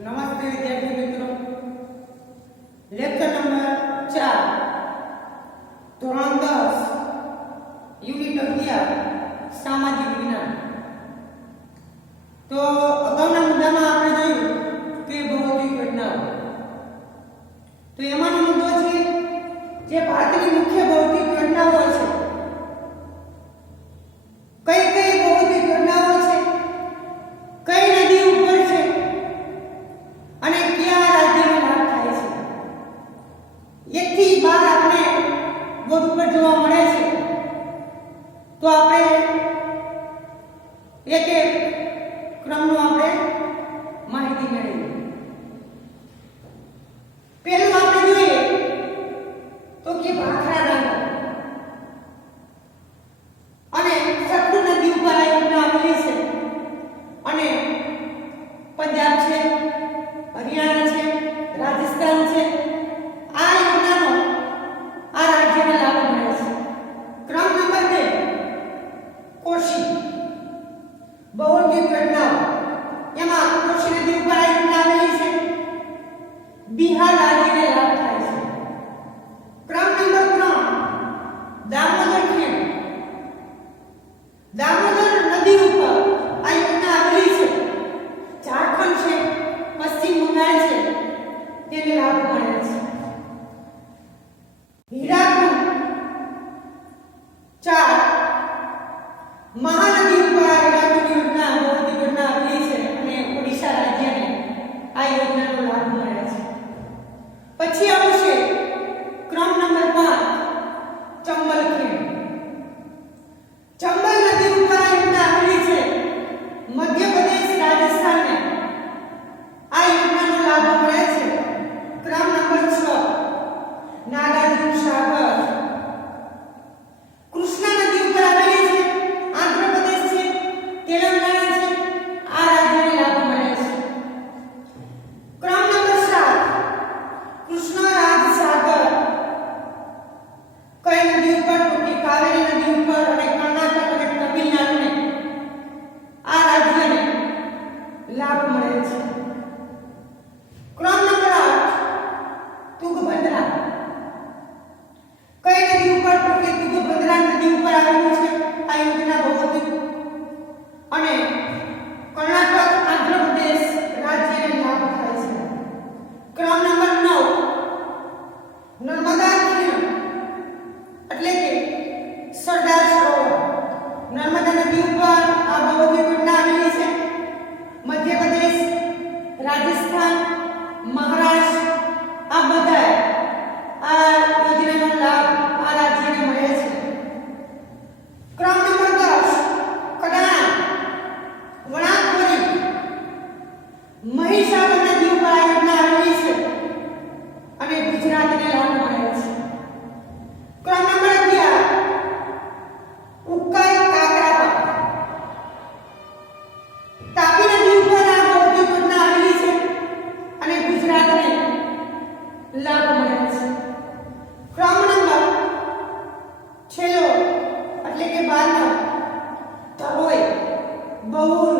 नमस्ते विद्यार्थी मित्रों, लेक्चर नंबर 4 ધોરણ 10 યુનિટ 11 સામાજિક વિજ્ઞાન। તો અગાઉના મુદ્દામાં આપણે જોયું કે ભૌતિક ઘટનાઓ, તો એમાંનો મુદ્દો છે જે ભારતની મુખ્ય ભૌતિક ઘટનાઓ છે। કઈ કઈ ભૌતિક ઘટનાઓ છે, કઈ નદી ઉપર છે અને કયા રાજ્યમાં લાભ થાય છે, 1 થી 12 આપણે બોર્ડ ઉપર જોવા મળે છે। તો આપણે એક એક ક્રમનો આપણે માહિતી મેળવીએ। પહેલું આપણે જોઈએ તો કે ભાખરા રંગ અને સતલુજ નદી ઉપર આ યોજના આવેલી છે અને પંજાબ છે, હરિયાણા છે, રાજસ્થાન છે, આ યોજનાનો આ રાજ્યને લાભ મળે છે। ક્રમ નંબર 2 કોશી ભૌતિક ઘટનાઓ, એમાં કોશી નદી ઉપર આ યોજના આવેલી છે, બિહાર રાજ્યને લાભ થાય છે। ક્રમ નંબર 3 દામોદર ખીણ, દામોદર નદી ઉપર આ યોજના આવેલી છે, ઝારખંડ છે, પશ્ચિમ બંગાળ છે, તેને લાભ મળે છે। હીરાકુંડ 4 મહાનદી ઉપર આ હીરાકુંડ યોજના ભૌતિક ઘટના આવેલી છે અને ઓડિશા રાજ્યને આ યોજનાનો લાભ મળે છે। પછી આવશે ક્રમ નંબર 5 ચંબલ ખીણ, ચંબલ નદી ઉપર આ યોજના આવેલી છે, મધ્યપ્રદેશ, રાજસ્થાનને આ યોજનાનો લાભ મળે છે। ક્રમ નંબર 6 નાગાર્જુન સાગર, કૃષ્ણા નદી ઉપર આવેલી છે, આંધ્રપ્રદેશ છે, તેલંગાણા છે, આ રાજ્યને લાભ મળે છે। ક્રમ નંબર 7 કૃષ્ણરાજ સાગર, કઈ નદી ઉપર તો કે કાવેરી નદી ઉપર અને કર્ણાટક અને તમિલનાડુને આ રાજ્યને લાભ મળે છે। ક્રમ નંબર 8 તુંગભદ્રા, કઈ નદી ઉપર તો કે તુંગભદ્રા નદી ઉપર આવેલું છે આ યોજના ભૌતિક અને કર્ણાટક, આંધ્રપ્રદેશ રાજ્યને લાભ થાય છે। ક્રમ નંબર 9 નર્મદા ખીણ એટલે કે સરદાર સરોવર, નર્મદા નદી ઉપર આ ભૌતિક ઘટના આવેલી છે, મધ્યપ્રદેશ, રાજસ્થાન, મહારાષ્ટ્ર આ બધા આ યોજનાનો લાભ આ રાજ્યને મળે છે। ક્રમ નંબર 10 કડાણા, વણાકબરી, મહીસાગર નદી ઉપર આ યોજના આવેલી છે અને ગુજરાતને લાભ મળે છે। ક્રમ નંબર 11 ઉકાઈ કાકરાપાર, તાપી નદી ઉપર આ ભૌતિક ઘટના આવેલી છે અને ગુજરાતને લાભ મળે છે। ક્રમ નંબર છેલ્લો એટલે કે 12 ધરોઈ, બહુલ,